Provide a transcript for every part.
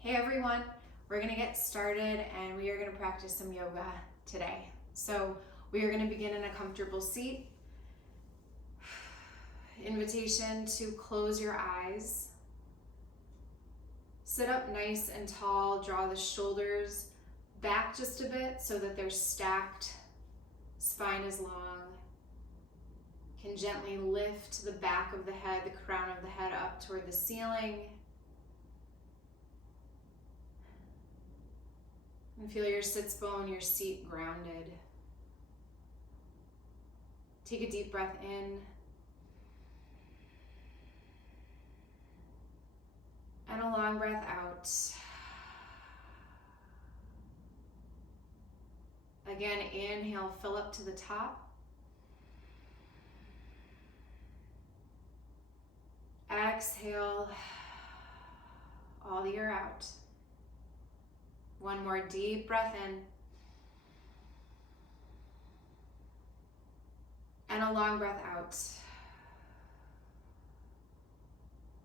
Hey everyone, we're gonna get started and we are gonna practice some yoga today. So we are gonna begin in a comfortable seat. Invitation to close your eyes. Sit up nice and tall, draw the shoulders back just a bit so that they're stacked, spine is long. Can gently lift the back of the head, the crown of the head up toward the ceiling. And feel your sits bone, your seat grounded. Take a deep breath in. And a long breath out. Again, inhale, fill up to the top. Exhale all the air out. One more deep breath in. And a long breath out.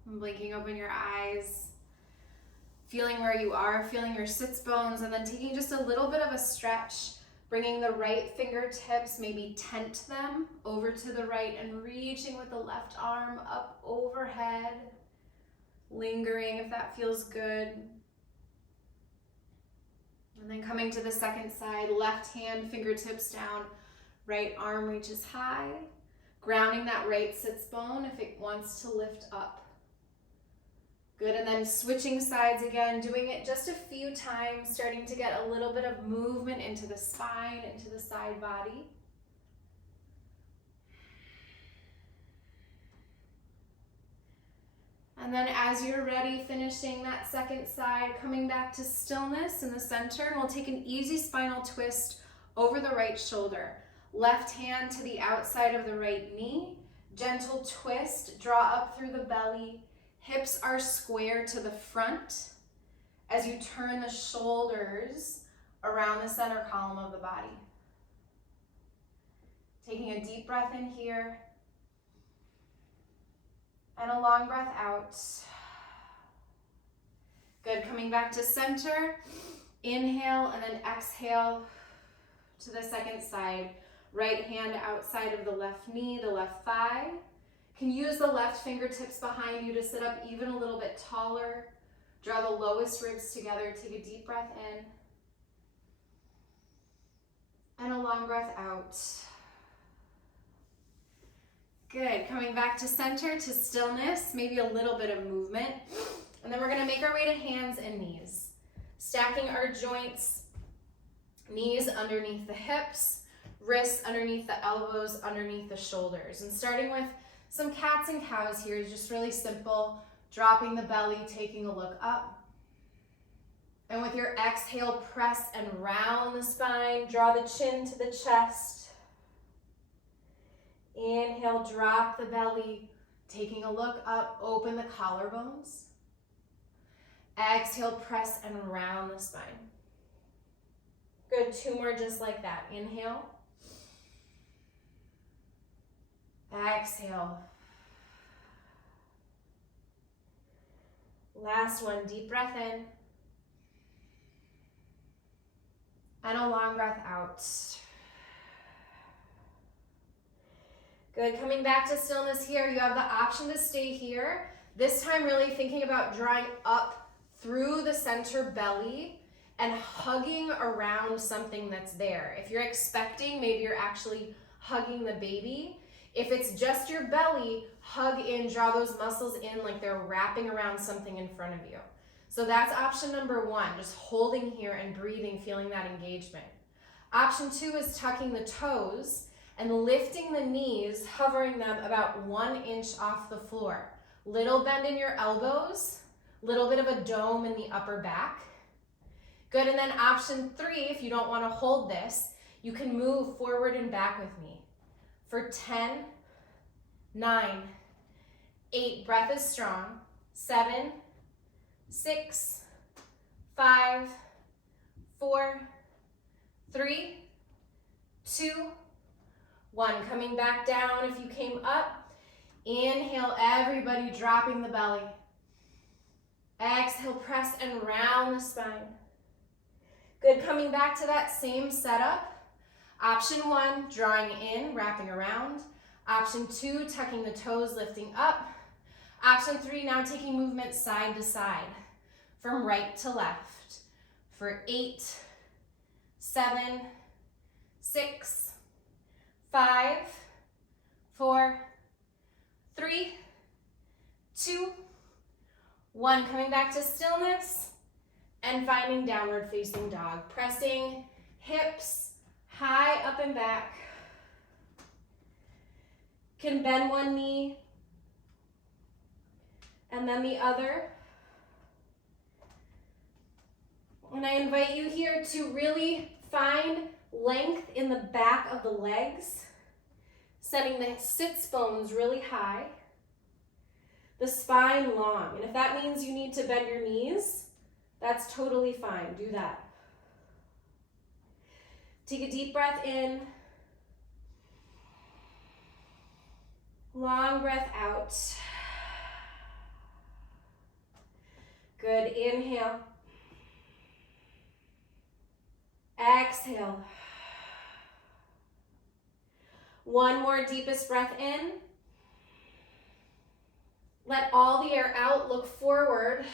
Blinking open your eyes. Feeling where you are, feeling your sits bones, and then taking just a little bit of a stretch, bringing the right fingertips, maybe tent them over to the right and reaching with the left arm up overhead. Lingering if that feels good. And then coming to the second side, left hand, fingertips down, right arm reaches high. Grounding that right sits bone if it wants to lift up. Good, and then switching sides again, doing it just a few times, starting to get a little bit of movement into the spine, into the side body. And then as you're ready, finishing that second side, coming back to stillness in the center, and we'll take an easy spinal twist over the right shoulder. Left hand to the outside of the right knee, gentle twist, draw up through the belly, hips are square to the front as you turn the shoulders around the center column of the body. Taking a deep breath in here. And a long breath out. Good, coming back to center. Inhale and then exhale to the second side. Right hand outside of the left knee, the left thigh. Can use the left fingertips behind you to sit up even a little bit taller. Draw the lowest ribs together. Take a deep breath in. And a long breath out. Good, coming back to center, to stillness, maybe a little bit of movement. And then we're gonna make our way to hands and knees. Stacking our joints, knees underneath the hips, wrists underneath the elbows, underneath the shoulders. And starting with some cats and cows here is just really simple. Dropping the belly, taking a look up. And with your exhale, press and round the spine, draw the chin to the chest. Inhale, drop the belly, taking a look up, open the collarbones. Exhale, press and round the spine. Good, two more just like that. Inhale. Exhale. Last one, deep breath in. And a long breath out. Good, coming back to stillness here, you have the option to stay here. This time really thinking about drawing up through the center belly and hugging around something that's there. If you're expecting, maybe you're actually hugging the baby. If it's just your belly, hug in, draw those muscles in like they're wrapping around something in front of you. So that's option number one, just holding here and breathing, feeling that engagement. Option two is tucking the toes and lifting the knees, hovering them about 1 inch off the floor. Little bend in your elbows, little bit of a dome in the upper back. Good, and then option three, if you don't want to hold this, you can move forward and back with me. For 10, 9, 8, breath is strong, 7, 6, 5, 4, 3, 2, 1. Coming back down if you came up. Inhale, everybody dropping the belly. Exhale, press and round the spine. Good, coming back to that same setup. Option 1, drawing in, wrapping around. Option 2, tucking the toes, lifting up. Option 3, now taking movement side to side, from right to left, for 8, 7, 6, 5, 4, 3, 2, 1. Coming back to stillness and finding downward facing dog. Pressing hips high up and back. Can bend one knee and then the other. And I invite you here to really find length in the back of the legs, setting the sits bones really high, the spine long. And if that means you need to bend your knees, that's totally fine. Do that. Take a deep breath in. Long breath out. Good. Inhale. Exhale. One more deepest breath in. Let all the air out. Look forward.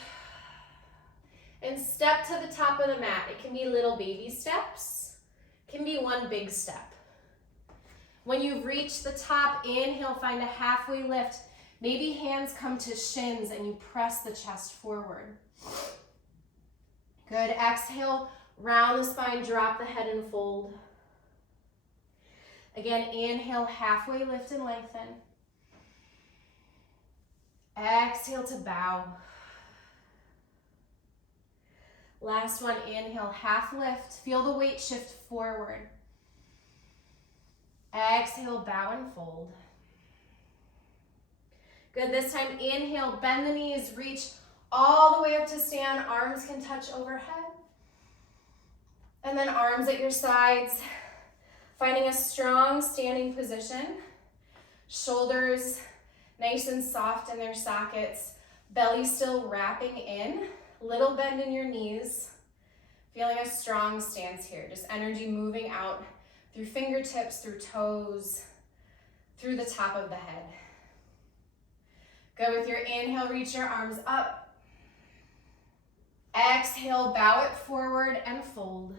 And step to the top of the mat. It can be little baby steps. It can be one big step. When you've reached the top, inhale, find a halfway lift. Maybe hands come to shins and you press the chest forward. Good. Exhale, round the spine, drop the head and fold. Again, inhale, halfway lift and lengthen. Exhale to bow. Last one, inhale, half lift. Feel the weight shift forward. Exhale, bow and fold. Good, this time inhale, bend the knees, reach all the way up to stand. Arms can touch overhead. And then arms at your sides, finding a strong standing position. Shoulders nice and soft in their sockets. Belly still wrapping in. Little bend in your knees. Feeling a strong stance here. Just energy moving out through fingertips, through toes, through the top of the head. Good. With your inhale, reach your arms up. Exhale, bow it forward and fold.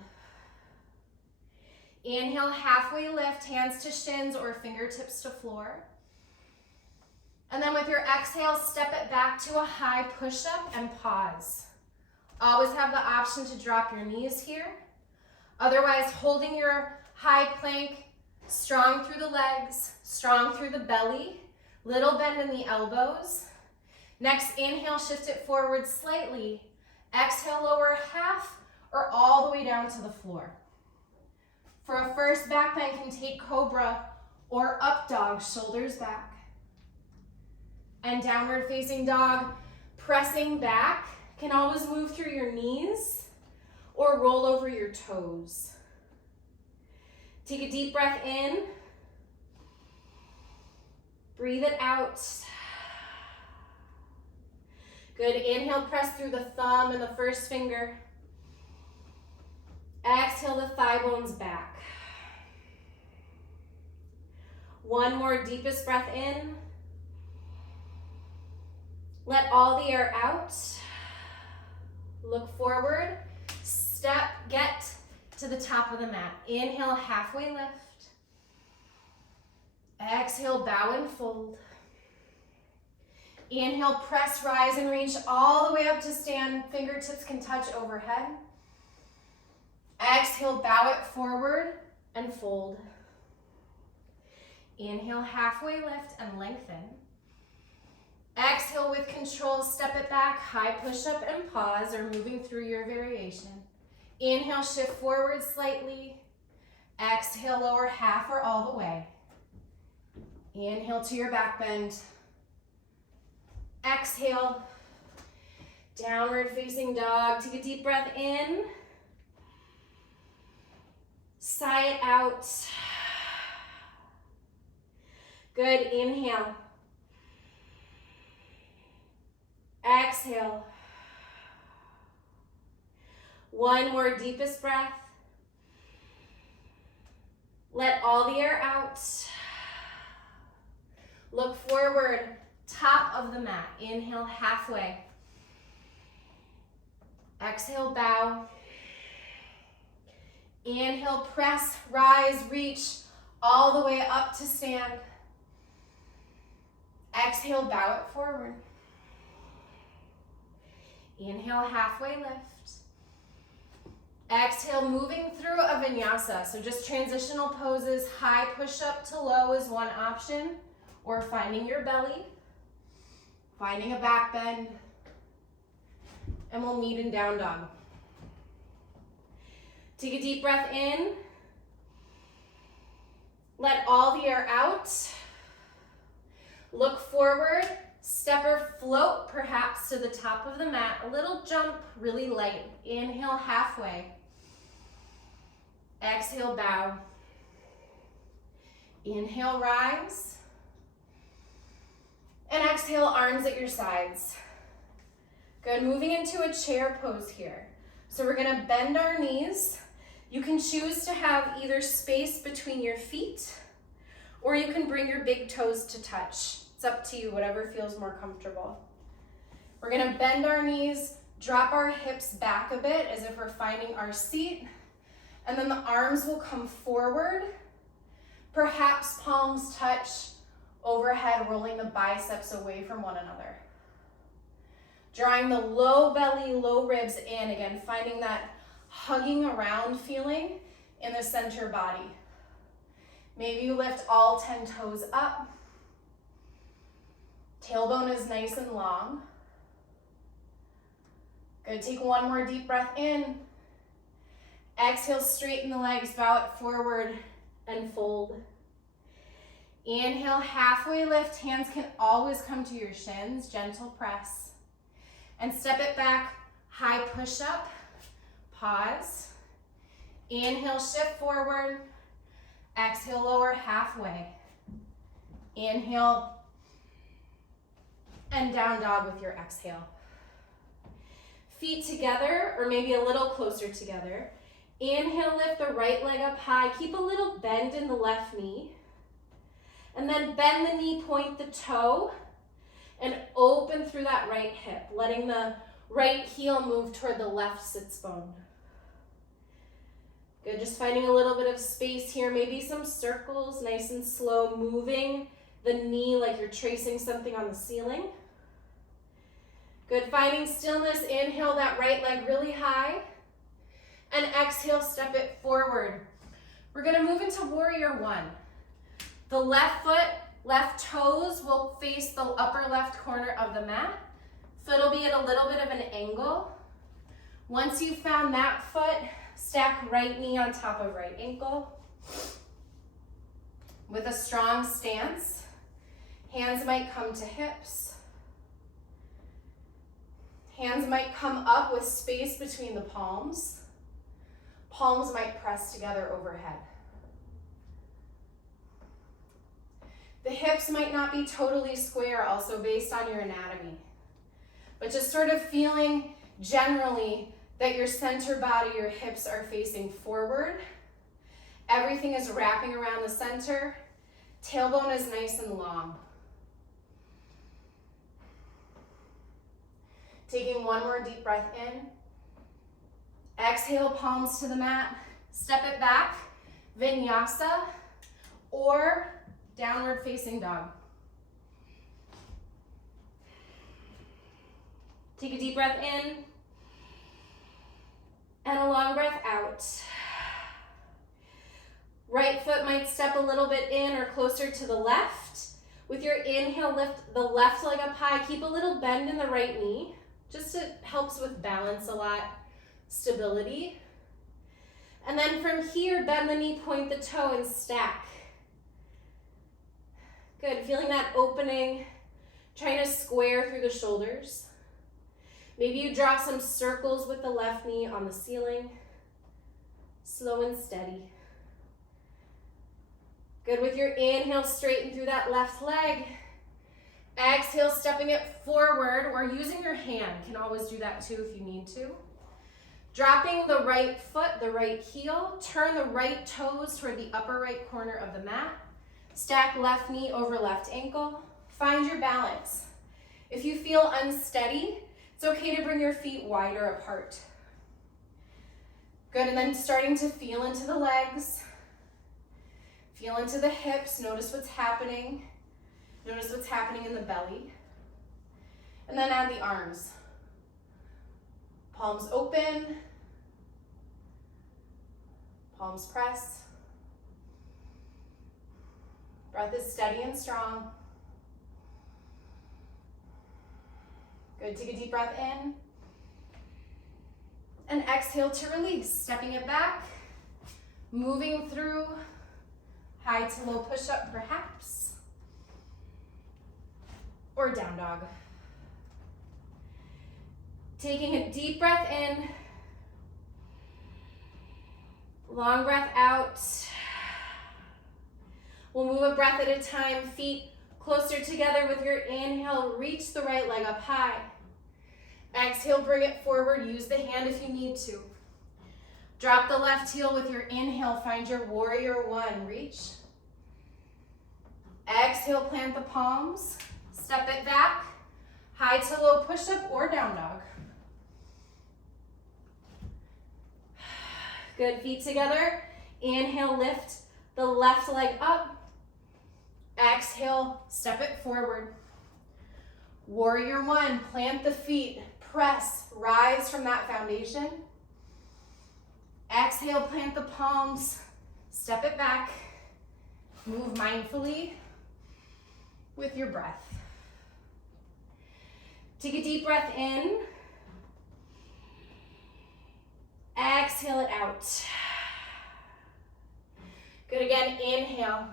Inhale, halfway lift, hands to shins or fingertips to floor. And then with your exhale, step it back to a high push-up and pause. Always have the option to drop your knees here. Otherwise, holding your high plank, strong through the legs, strong through the belly, little bend in the elbows. Next, inhale, shift it forward slightly. Exhale, lower half or all the way down to the floor. For a first back bend, can take cobra or up dog, shoulders back. And downward facing dog, pressing back, can always move through your knees or roll over your toes. Take a deep breath in. Breathe it out. Good. Inhale, press through the thumb and the first finger. Exhale the thigh bones back. One more deepest breath in. Let all the air out. Look forward. Step, get to the top of the mat. Inhale, halfway lift. Exhale, bow and fold. Inhale, press, rise, and reach all the way up to stand. Fingertips can touch overhead. Exhale, bow it forward and fold. Inhale, halfway lift and lengthen. Exhale with control, step it back, high push-up and pause or moving through your variation. Inhale, shift forward slightly. Exhale, lower half or all the way. Inhale to your back bend. Exhale, downward facing dog. Take a deep breath in. Sigh it out. Good, inhale. Exhale. One more deepest breath. Let all the air out. Look forward, top of the mat. Inhale halfway. Exhale, bow. Inhale, press, rise, reach all the way up to stand. Exhale, bow it forward. Inhale, halfway lift. Exhale, moving through a vinyasa. So just transitional poses. High push-up to low is one option, or finding your belly, finding a back bend, and we'll meet in down dog. Take a deep breath in. Let all the air out. Look forward, step or float perhaps to the top of the mat. A little jump, really light. Inhale halfway. Exhale, bow. Inhale, rise. And exhale, arms at your sides. Good, moving into a chair pose here. So we're gonna bend our knees. You can choose to have either space between your feet, or you can bring your big toes to touch. It's up to you, whatever feels more comfortable. We're gonna bend our knees, drop our hips back a bit as if we're finding our seat, and then the arms will come forward. Perhaps palms touch overhead, rolling the biceps away from one another. Drawing the low belly, low ribs in, again, finding that hugging around feeling in the center body. Maybe you lift all 10 toes up. Tailbone is nice and long. Good, take one more deep breath in. Exhale, straighten the legs, bow it forward and fold. Inhale, halfway lift. Hands can always come to your shins, gentle press. And step it back, high push up, pause. Inhale, shift forward. Exhale, lower halfway. Inhale, and down dog with your exhale. Feet together, or maybe a little closer together. Inhale, lift the right leg up high. Keep a little bend in the left knee. And then bend the knee, point the toe, and open through that right hip, letting the right heel move toward the left sits bone. Good, just finding a little bit of space here, maybe some circles, nice and slow, moving the knee like you're tracing something on the ceiling. Good, finding stillness. Inhale that right leg really high, and exhale, step it forward. We're gonna move into warrior one. The left foot, left toes will face the upper left corner of the mat. Foot will be at a little bit of an angle. Once you've found that foot, stack right knee on top of right ankle. With a strong stance, hands might come to hips. Hands might come up with space between the palms. Palms might press together overhead. The hips might not be totally square, also based on your anatomy, but just sort of feeling generally that your center body, your hips are facing forward. Everything is wrapping around the center. Tailbone is nice and long. Taking one more deep breath in. Exhale, palms to the mat. Step it back, vinyasa, or downward facing dog. Take a deep breath in and a long breath out. Right foot might step a little bit in or closer to the left. With your inhale, lift the left leg up high. Keep a little bend in the right knee. Just it helps with balance a lot, stability. And then from here, bend the knee, point the toe, and stack. Good, feeling that opening, trying to square through the shoulders. Maybe you draw some circles with the left knee on the ceiling. Slow and steady. Good, with your inhale, straighten through that left leg. Exhale, stepping it forward, or using your hand. You can always do that too if you need to. Dropping the right foot, the right heel, turn the right toes toward the upper right corner of the mat. Stack left knee over left ankle. Find your balance. If you feel unsteady, it's okay to bring your feet wider apart. Good, and then starting to feel into the legs. Feel into the hips, notice what's happening. Notice what's happening in the belly. And then add the arms. Palms open. Palms press. Breath is steady and strong. Good, take a deep breath in. And exhale to release, stepping it back, moving through high to low push-up perhaps, or down dog. Taking a deep breath in, long breath out. We'll move a breath at a time, feet closer together with your inhale, reach the right leg up high. Exhale, bring it forward, use the hand if you need to. Drop the left heel with your inhale, find your warrior one, reach. Exhale, plant the palms, step it back, high to low push-up or down dog. Good, feet together. Inhale, lift the left leg up. Exhale, step it forward. Warrior one, plant the feet, press, rise from that foundation. Exhale, plant the palms, step it back. Move mindfully with your breath. Take a deep breath in. Exhale it out. Good, again, inhale.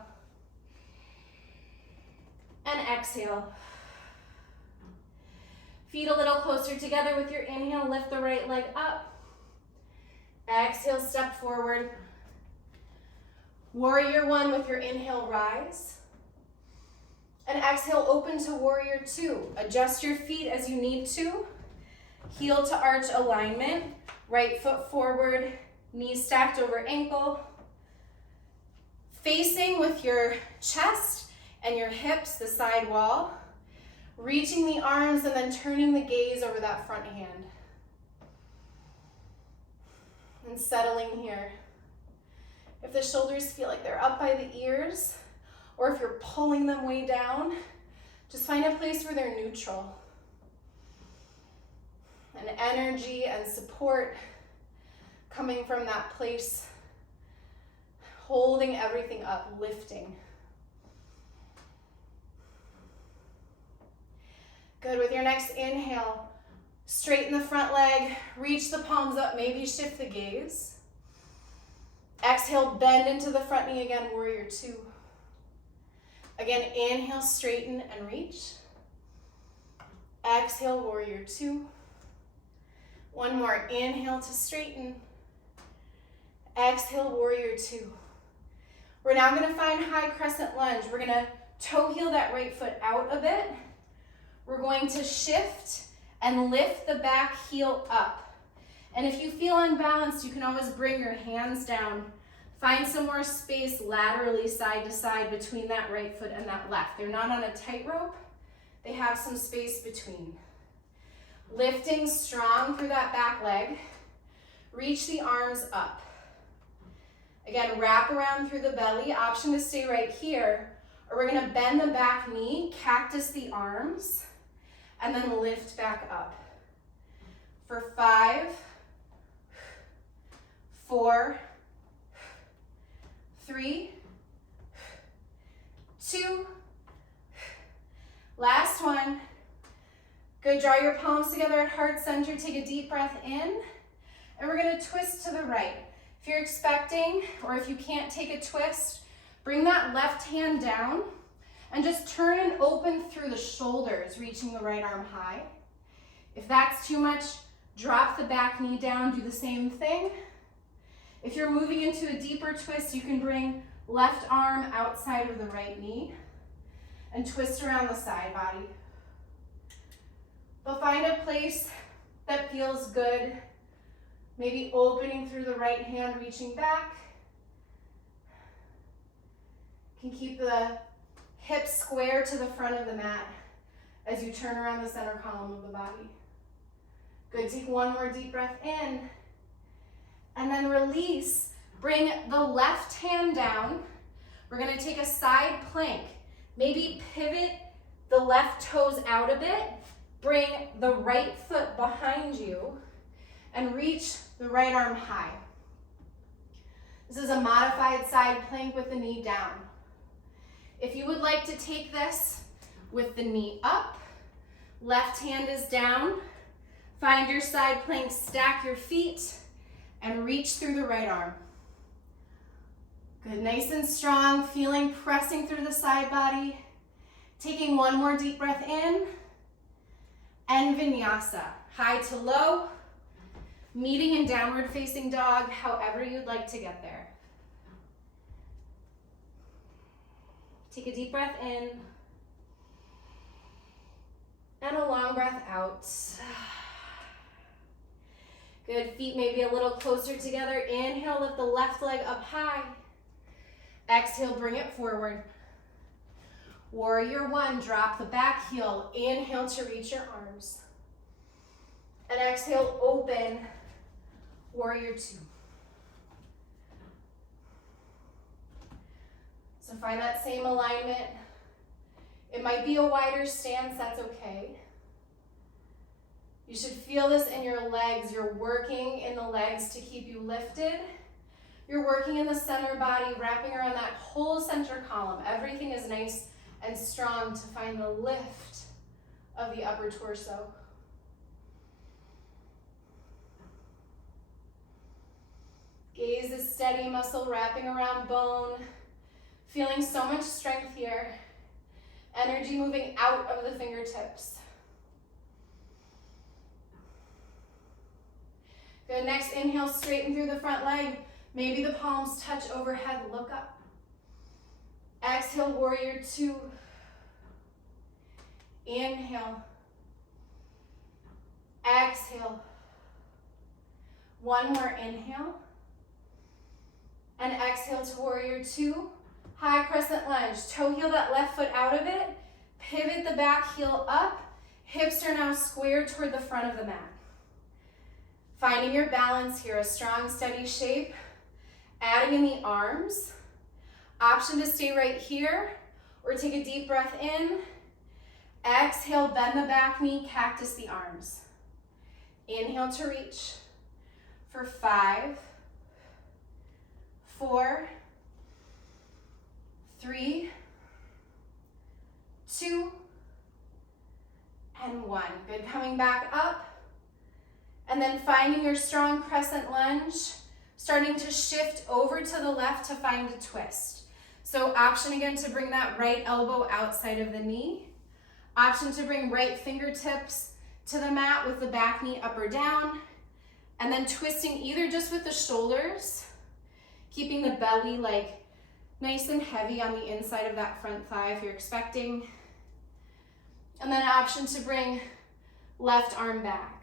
And exhale. Feet a little closer together with your inhale, lift the right leg up. Exhale, step forward. Warrior one with your inhale, rise. And exhale, open to warrior two. Adjust your feet as you need to. Heel to arch alignment. Right foot forward, knees stacked over ankle. Facing with your chest and your hips, the side wall. Reaching the arms and then turning the gaze over that front hand. And settling here. If the shoulders feel like they're up by the ears, or if you're pulling them way down, just find a place where they're neutral. And energy and support coming from that place, holding everything up, lifting. Good, with your next inhale, straighten the front leg, reach the palms up, maybe shift the gaze. Exhale, bend into the front knee again, warrior two. Again, inhale, straighten and reach. Exhale, warrior two. One more, inhale to straighten. Exhale, warrior two. We're now gonna find high crescent lunge. We're gonna toe heel that right foot out a bit. We're going to shift and lift the back heel up. And if you feel unbalanced, you can always bring your hands down. Find some more space laterally side to side between that right foot and that left. They're not on a tightrope. They have some space between. Lifting strong through that back leg. Reach the arms up. Again, wrap around through the belly. Option to stay right here. Or we're gonna bend the back knee, cactus the arms, and then lift back up. For 5, 4, 3, 2, last one. Good, draw your palms together at heart center, take a deep breath in, and we're gonna twist to the right. If you're expecting, or if you can't take a twist, bring that left hand down and just turn and open through the shoulders, reaching the right arm high. If that's too much, drop the back knee down, do the same thing. If you're moving into a deeper twist, you can bring left arm outside of the right knee and twist around the side body. But find a place that feels good Maybe opening through the right hand, reaching back. You can keep the hips square to the front of the mat as you turn around the center column of the body. Good, take one more deep breath in. And then release. Bring the left hand down. We're gonna take a side plank. Maybe pivot the left toes out a bit. Bring the right foot behind you and reach the right arm high. This is a modified side plank with the knee down. If you would like to take this with the knee up, left hand is down, find your side plank, stack your feet, and reach through the right arm. Good, nice and strong, feeling pressing through the side body. Taking one more deep breath in, and Vinyasa. High to low, meeting in downward facing dog, however you'd like to get there. Take a deep breath in, and a long breath out. Good, feet maybe a little closer together. Inhale, lift the left leg up high. Exhale, bring it forward. Warrior one, drop the back heel. Inhale to reach your arms. And exhale, open, warrior two. So find that same alignment. It might be a wider stance, that's okay. You should feel this in your legs. You're working in the legs to keep you lifted. You're working in the center body, wrapping around that whole center column. Everything is nice and strong to find the lift of the upper torso. Gaze is steady, muscle wrapping around bone. Feeling so much strength here. Energy moving out of the fingertips. Good, next inhale, straighten through the front leg. Maybe the palms touch overhead, look up. Exhale, warrior two. Inhale. Exhale. One more inhale. And exhale to warrior two. High crescent lunge. Toe heel that left foot out of it. Pivot the back heel up. Hips are now squared toward the front of the mat. Finding your balance here, a strong, steady shape. Adding in the arms. Option to stay right here or take a deep breath in. Exhale, bend the back knee, cactus the arms. Inhale to reach for 5, 4, 3, 2, and 1. Good, coming back up. And then finding your strong crescent lunge, starting to shift over to the left to find a twist. So option again to bring that right elbow outside of the knee. Option to bring right fingertips to the mat with the back knee up or down. And then twisting either just with the shoulders, keeping the belly like nice and heavy on the inside of that front thigh if you're expecting. And then option to bring left arm back.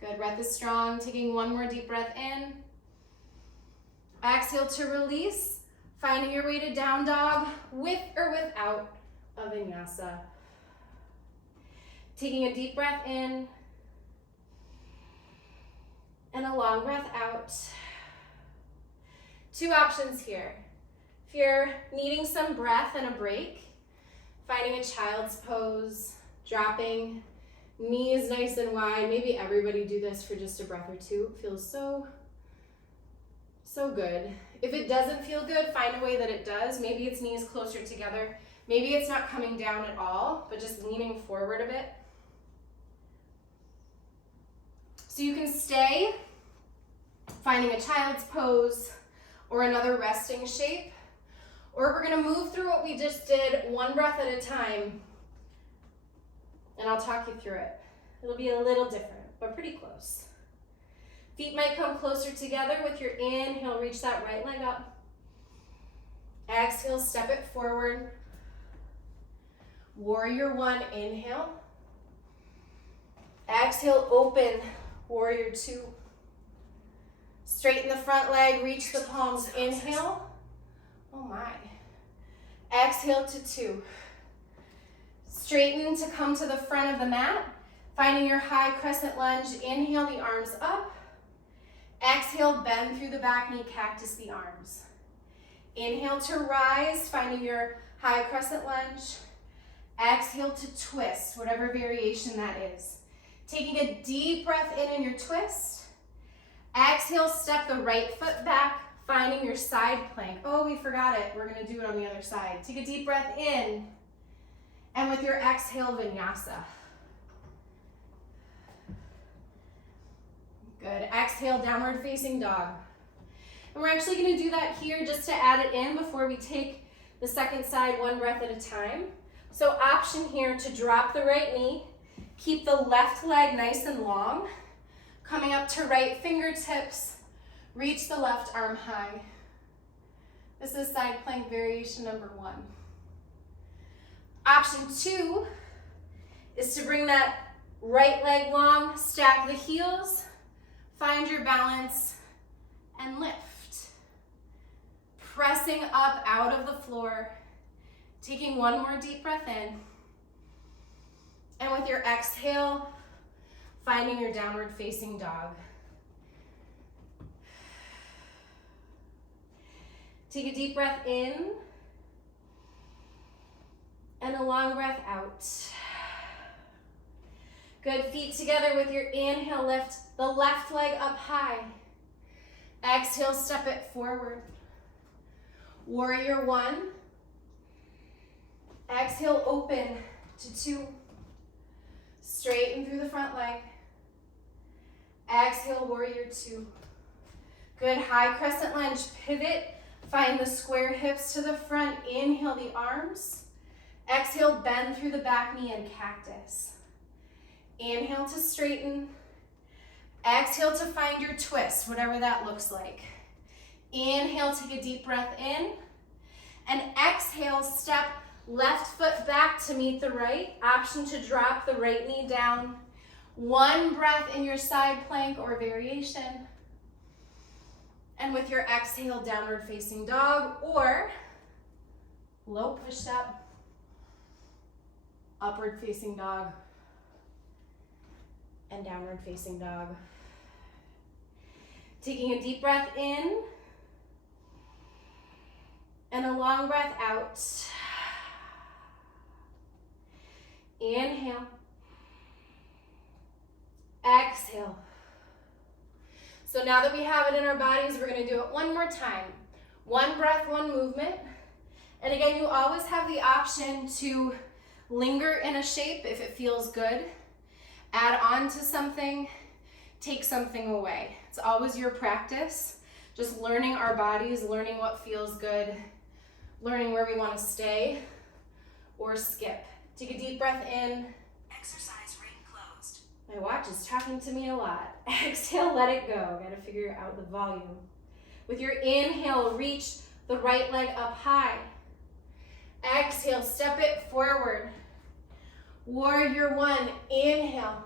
Good, breath is strong. Taking one more deep breath in. Exhale to release. Finding your way to down dog with or without a vinyasa. Taking a deep breath in. And a long breath out. Two options here. If you're needing some breath and a break, finding a child's pose, dropping, knees nice and wide. Maybe everybody do this for just a breath or two. It feels so good. If it doesn't feel good, find a way that it does. Maybe it's knees closer together. Maybe it's not coming down at all, but just leaning forward a bit. So you can stay, finding a child's pose or another resting shape, or we're gonna move through what we just did one breath at a time, and I'll talk you through it. It'll be a little different, but pretty close. Feet might come closer together with your inhale, reach that right leg up. Exhale, step it forward. Warrior one, inhale. Exhale, open, warrior two. Straighten the front leg, reach the palms, inhale. Oh my. Exhale to two. Straighten to come to the front of the mat, finding your high crescent lunge. Inhale the arms up. Exhale, bend through the back knee, cactus the arms. Inhale to rise, finding your high crescent lunge. Exhale to twist, whatever variation that is. Taking a deep breath in your twist. Exhale, step the right foot back, finding your side plank. Oh, we forgot it. We're gonna do it on the other side. Take a deep breath in, and with your exhale, vinyasa. Good, exhale, downward facing dog. And we're actually gonna do that here just to add it in before we take the second side, one breath at a time. So option here to drop the right knee, keep the left leg nice and long, coming up to right fingertips, reach the left arm high. This is side plank variation number one. Option two is to bring that right leg long, stack the heels, find your balance, and lift. Pressing up out of the floor, taking one more deep breath in. And with your exhale, finding your downward facing dog. Take a deep breath in and a long breath out. Good, feet together with your inhale, lift the left leg up high. Exhale, step it forward. Warrior one. Exhale, open to two. Straighten through the front leg. Exhale, warrior two. Good, high crescent lunge, pivot. Find the square hips to the front. Inhale the arms. Exhale, bend through the back knee and cactus. Inhale to straighten. Exhale to find your twist, whatever that looks like. Inhale, take a deep breath in. And exhale, step left foot back to meet the right. Option to drop the right knee down. One breath in your side plank or variation. And with your exhale, downward facing dog or low push-up, upward facing dog, and downward facing dog. Taking a deep breath in and a long breath out. Inhale. Exhale. So now that we have it in our bodies, we're going to do it one more time. One breath, one movement. And again, you always have the option to linger in a shape if it feels good. Add on to something, take something away. It's always your practice. Just learning our bodies, learning what feels good, learning where we want to stay or skip. Take a deep breath in. Exercise ring closed. My watch is talking to me a lot. Exhale, let it go. Gotta figure out the volume. With your inhale, reach the right leg up high. Exhale, step it forward. Warrior one, inhale.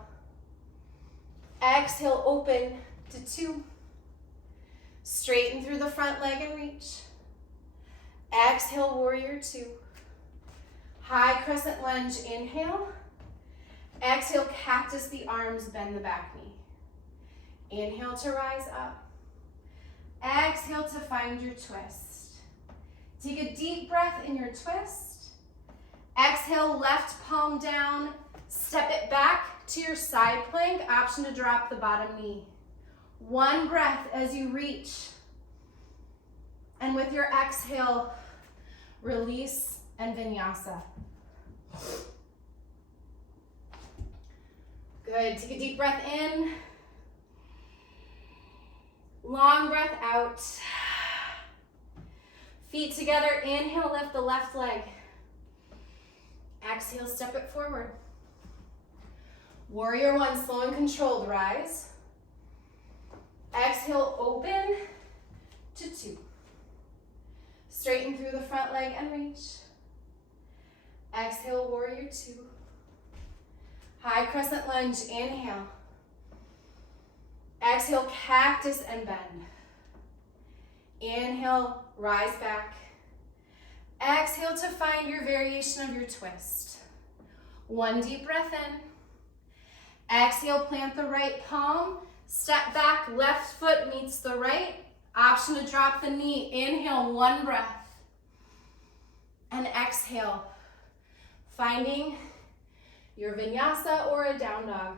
Exhale, open to two. Straighten through the front leg and reach. Exhale, warrior two. High crescent lunge, inhale. Exhale, cactus the arms, bend the back knee. Inhale to rise up. Exhale to find your twist. Take a deep breath in your twist. Exhale, left palm down. Step it back to your side plank. Option to drop the bottom knee. One breath as you reach. And with your exhale, release and vinyasa. Good, take a deep breath in. Long breath out. Feet together, inhale, lift the left leg. Exhale, step it forward. Warrior one, slow and controlled rise. Exhale, open to two. Straighten through the front leg and reach. Exhale, warrior two. High crescent lunge, inhale. Exhale, cactus and bend. Inhale, rise back. Exhale to find your variation of your twist. One deep breath in. Exhale, plant the right palm. Step back, left foot meets the right. Option to drop the knee. Inhale, one breath. And exhale, finding your vinyasa or a down dog.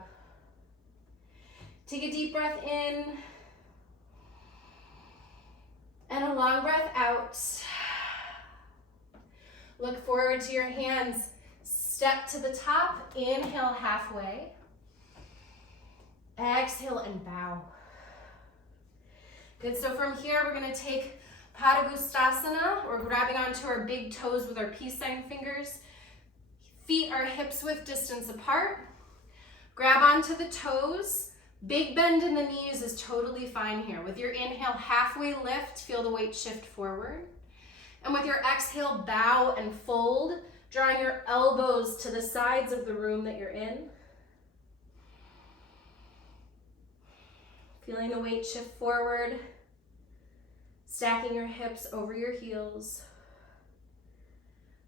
Take a deep breath in and a long breath out. Look forward to your hands. Step to the top. Inhale, halfway. Exhale and bow. Good, so from here we're gonna take Padangusthasana. We're grabbing onto our big toes with our peace sign fingers. Feet are hips width distance apart. Grab onto the toes. Big bend in the knees is totally fine here. With your inhale, halfway lift, feel the weight shift forward. And with your exhale, bow and fold, drawing your elbows to the sides of the room that you're in. Feeling the weight shift forward, stacking your hips over your heels.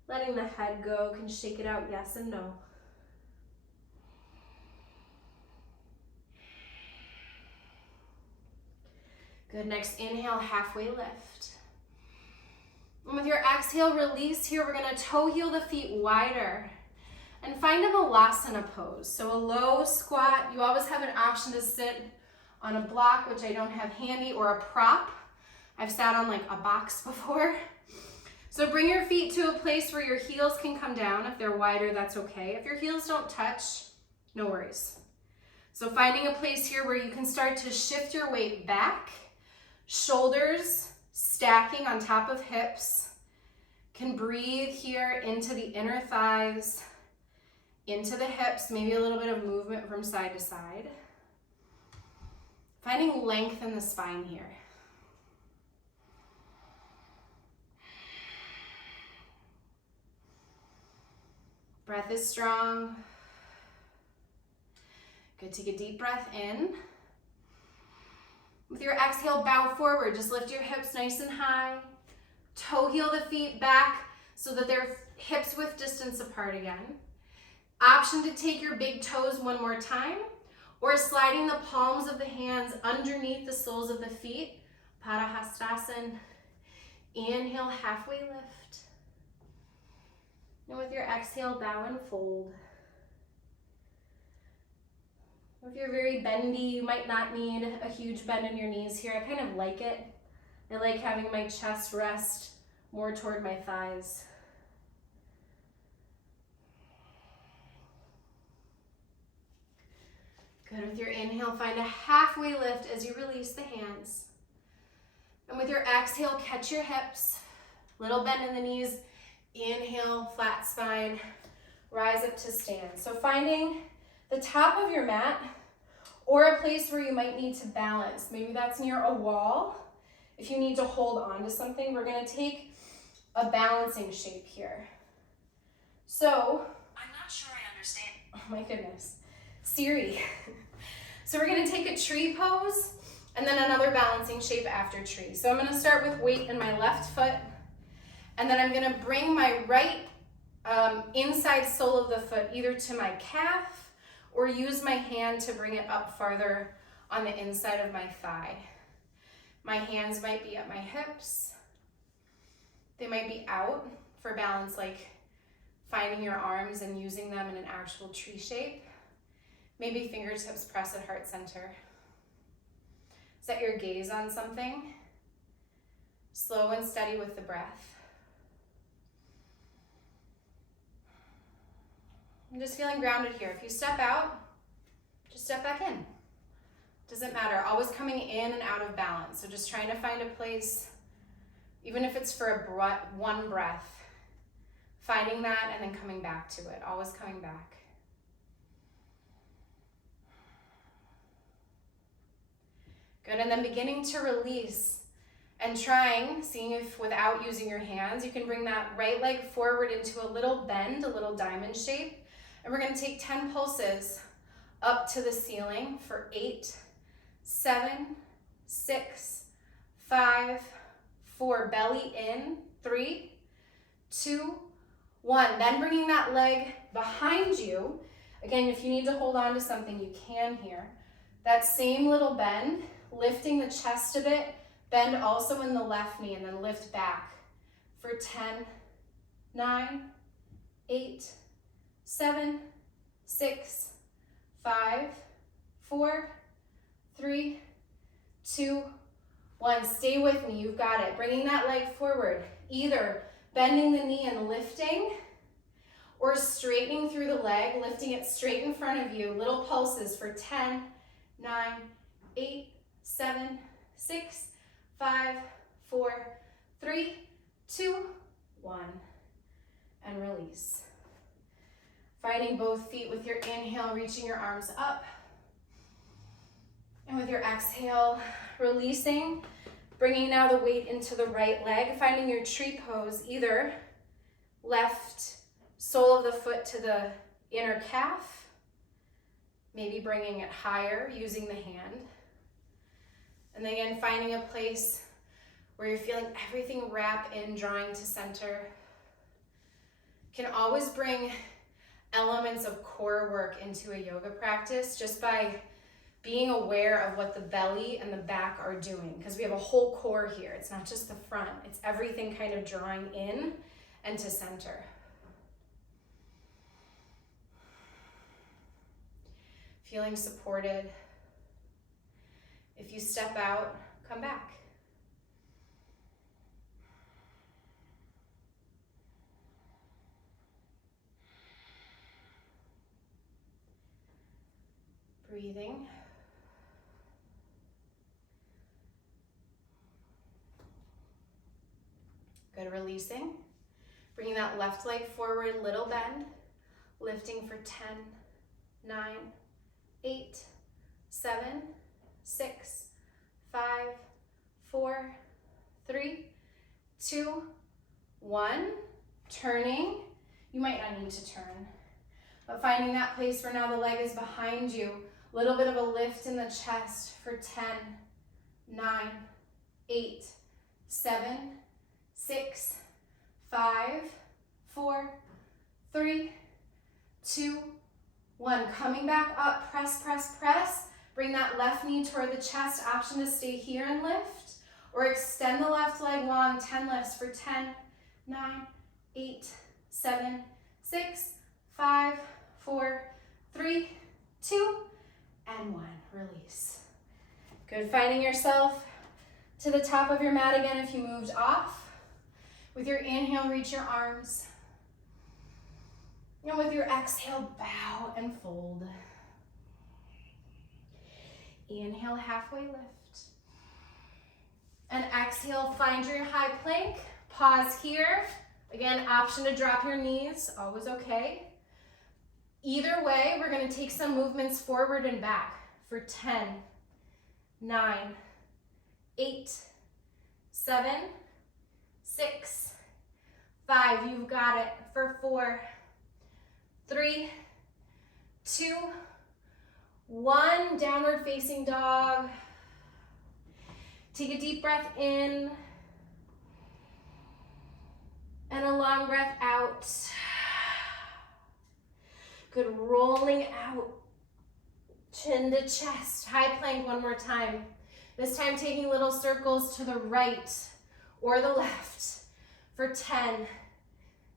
Letting the head go, can shake it out, yes and no. Good, next inhale, halfway lift. And with your exhale, release here, we're gonna toe heel the feet wider and find a Malasana pose. So a low squat, you always have an option to sit on a block, which I don't have handy, or a prop. I've sat on like a box before. So bring your feet to a place where your heels can come down. If they're wider, that's okay. If your heels don't touch, no worries. So finding a place here where you can start to shift your weight back, shoulders stacking on top of hips. Can breathe here into the inner thighs, into the hips, maybe a little bit of movement from side to side. Finding length in the spine here. Breath is strong. Good, take a deep breath in. With your exhale, bow forward. Just lift your hips nice and high. Toe heel the feet back so that they're hips width distance apart again. Option to take your big toes one more time, or sliding the palms of the hands underneath the soles of the feet. Padahastasana. Inhale, halfway lift. And with your exhale, bow and fold. If you're very bendy, you might not need a huge bend in your knees here. I kind of like it. I like having my chest rest more toward my thighs. Good, with your inhale, find a halfway lift as you release the hands. And with your exhale, catch your hips. Little bend in the knees. Inhale, flat spine, rise up to stand. So finding the top of your mat or a place where you might need to balance. Maybe that's near a wall. If you need to hold on to something, we're gonna take a balancing shape here. So, I'm not sure I understand. oh my goodness, Siri. So we're gonna take a tree pose and then another balancing shape after tree. So I'm gonna start with weight in my left foot, and then I'm gonna bring my right inside sole of the foot either to my calf or use my hand to bring it up farther on the inside of my thigh. My hands might be at my hips. They might be out for balance, like finding your arms and using them in an actual tree shape. Maybe fingertips press at heart center. Set your gaze on something. Slow and steady with the breath. I'm just feeling grounded here. If you step out, just step back in. Doesn't matter, always coming in and out of balance. So just trying to find a place, even if it's for one breath, finding that and then coming back to it, always coming back. Good, and then beginning to release And trying, seeing if without using your hands, you can bring that right leg forward into a little bend, a little diamond shape. And we're gonna take 10 pulses up to the ceiling for 8, 7, 6, 5, 4, belly in, 3, 2, 1. Then bringing that leg behind you. Again, if you need to hold on to something, you can here. That same little bend, lifting the chest a bit, bend also in the left knee, and then lift back for 10, 9, 8, 7, 6, 5, 4, 3, 2, 1. Stay with me, you've got it. Bringing that leg forward, either bending the knee and lifting, or straightening through the leg, lifting it straight in front of you. Little pulses for 10, 9, 8, 7, 6, 5, 4, 3, 2, 1. And release. Finding both feet with your inhale, reaching your arms up. And with your exhale, releasing, bringing now the weight into the right leg, finding your tree pose, either left sole of the foot to the inner calf, maybe bringing it higher using the hand. And then again, finding a place where you're feeling everything wrap in, drawing to center. Can always bring elements of core work into a yoga practice just by being aware of what the belly and the back are doing, because we have a whole core here. It's not just the front, it's everything kind of drawing in and to center. Feeling supported. If you step out, come back. Breathing. Good, releasing. Bringing that left leg forward, little bend. Lifting for 10, 9, 8, 7, 6, 5, 4, 3, 2, 1. Turning. You might not need to turn, but finding that place where now the leg is behind you. A little bit of a lift in the chest for 10, 9, 8, 7, 6, 5, 4, 3, 2, 1. Coming back up, press, press, press. Bring that left knee toward the chest. Option to stay here and lift, or extend the left leg long. 10 lifts for 10, 9, 8, 7, 6, 5, 4, 3, 2, and 1. Release. Good, finding yourself to the top of your mat again if you moved off. With your inhale, reach your arms. And with your exhale, bow and fold. Inhale, halfway lift. And exhale, find your high plank. Pause here. Again, option to drop your knees, always okay. Either way, we're gonna take some movements forward and back for 10, 9, 8, 7, 6, 5, you've got it, for 4, 3, 2, 1, downward facing dog. Take a deep breath in and a long breath out. Good, rolling out, chin to chest, high plank one more time. This time taking little circles to the right or the left for 10,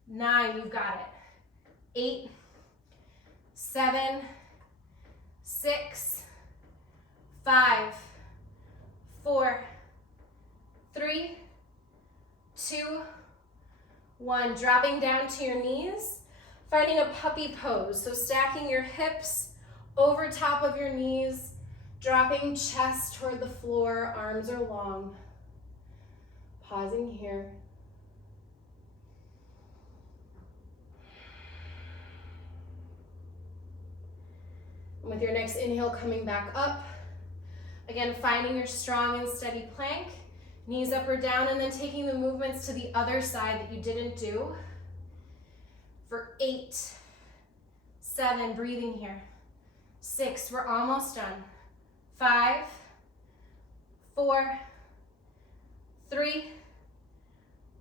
9, you've got it, 8, 7, 6, 5, 4, 3, 2, 1. Dropping down to your knees, finding a puppy pose. So stacking your hips over top of your knees, dropping chest toward the floor, arms are long. Pausing here. And with your next inhale, coming back up. Again, finding your strong and steady plank. Knees up or down, and then taking the movements to the other side that you didn't do. For 8, 7, breathing here. 6, we're almost done. 5, 4, 3,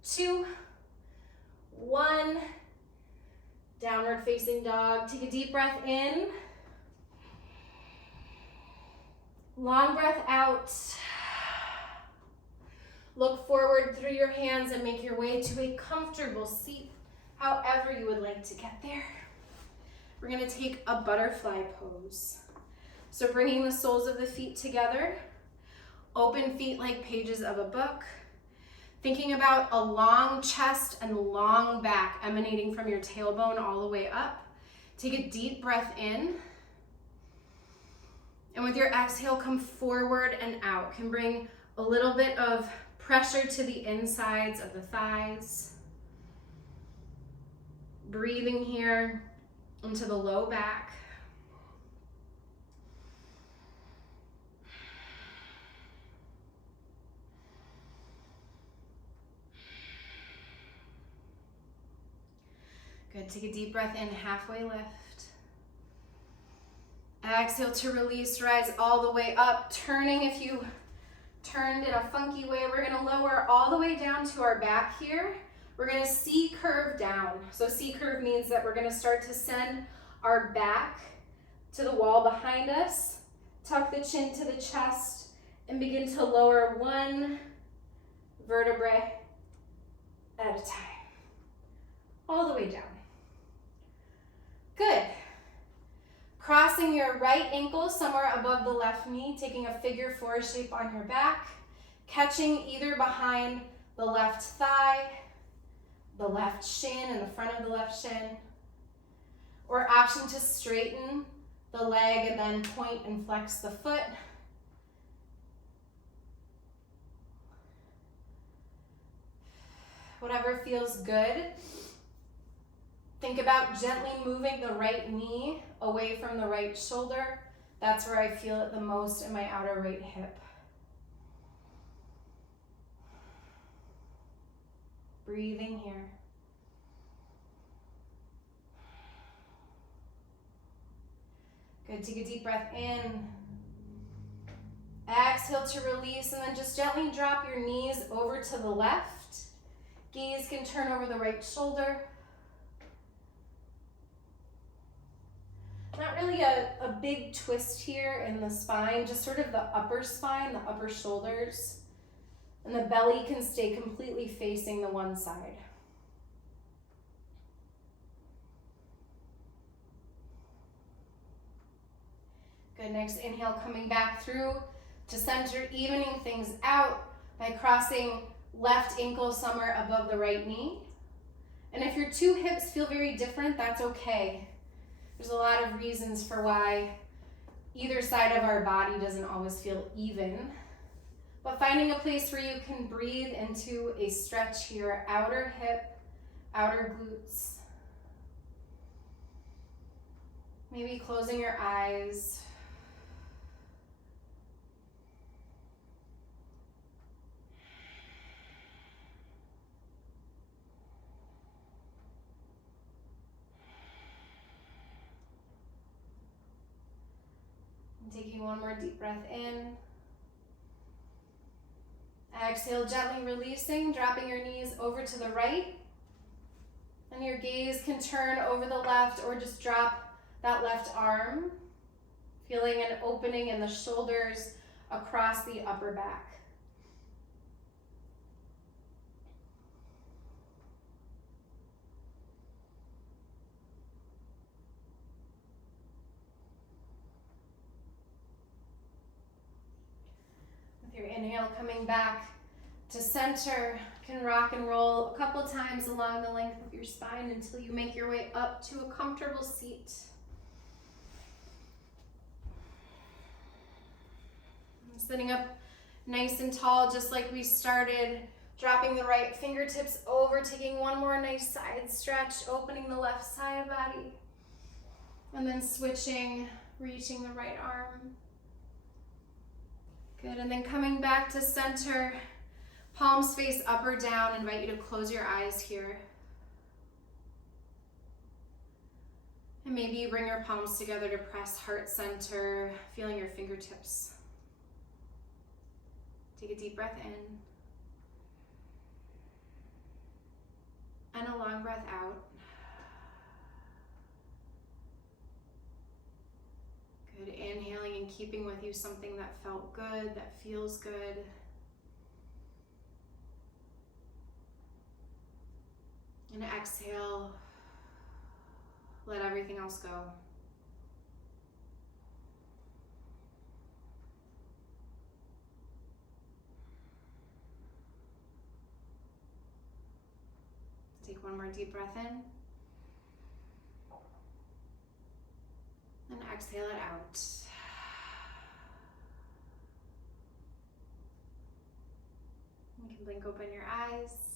2, 1. Downward facing dog. Take a deep breath in. Long breath out. Look forward through your hands and make your way to a comfortable seat, however you would like to get there. We're going to take a butterfly pose. So bringing the soles of the feet together, open feet like pages of a book, thinking about a long chest and long back emanating from your tailbone all the way up. Take a deep breath in. And with your exhale, come forward and out. Can bring a little bit of pressure to the insides of the thighs. Breathing here into the low back. Good, take a deep breath in, halfway lift. Exhale to release, rise all the way up. Turning, if you turned in a funky way, we're gonna lower all the way down to our back here. We're gonna C-curve down. So C-curve means that we're gonna start to send our back to the wall behind us, tuck the chin to the chest, and begin to lower one vertebrae at a time, all the way down. Good. Crossing your right ankle somewhere above the left knee, taking a figure 4 shape on your back, catching either behind the left thigh, the left shin, and the front of the left shin, or option to straighten the leg and then point and flex the foot. Whatever feels good. Think about gently moving the right knee away from the right shoulder. That's where I feel it the most in my outer right hip. Breathing here. Good, take a deep breath in. Exhale to release, and then just gently drop your knees over to the left. Gaze can turn over the right shoulder. Not really a big twist here in the spine, just sort of the upper spine, the upper shoulders. And the belly can stay completely facing the one side. Good, next inhale, coming back through to center, evening things out by crossing left ankle somewhere above the right knee. And if your two hips feel very different, that's okay. There's a lot of reasons for why either side of our body doesn't always feel even. But finding a place where you can breathe into a stretch here, outer hip, outer glutes. Maybe closing your eyes. Taking one more deep breath in. Exhale, gently releasing, dropping your knees over to the right. And your gaze can turn over the left or just drop that left arm. Feeling an opening in the shoulders across the upper back. Your inhale coming back to center, can rock and roll a couple times along the length of your spine until you make your way up to a comfortable seat. Sitting up nice and tall, just like we started, dropping the right fingertips over, taking one more nice side stretch, opening the left side body, and then switching, reaching the right arm. Good, and then coming back to center, Palms face up or down. I invite you to close your eyes here. And maybe you bring your palms together to press heart center, feeling your fingertips. Take a deep breath in. And a long breath out. Good. Inhaling and keeping with you something that felt good, that feels good. And exhale. Let everything else go. Take one more deep breath in. And exhale it out. You can blink open your eyes.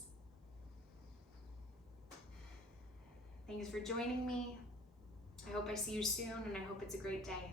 Thanks for joining me. I hope I see you soon, and I hope it's a great day.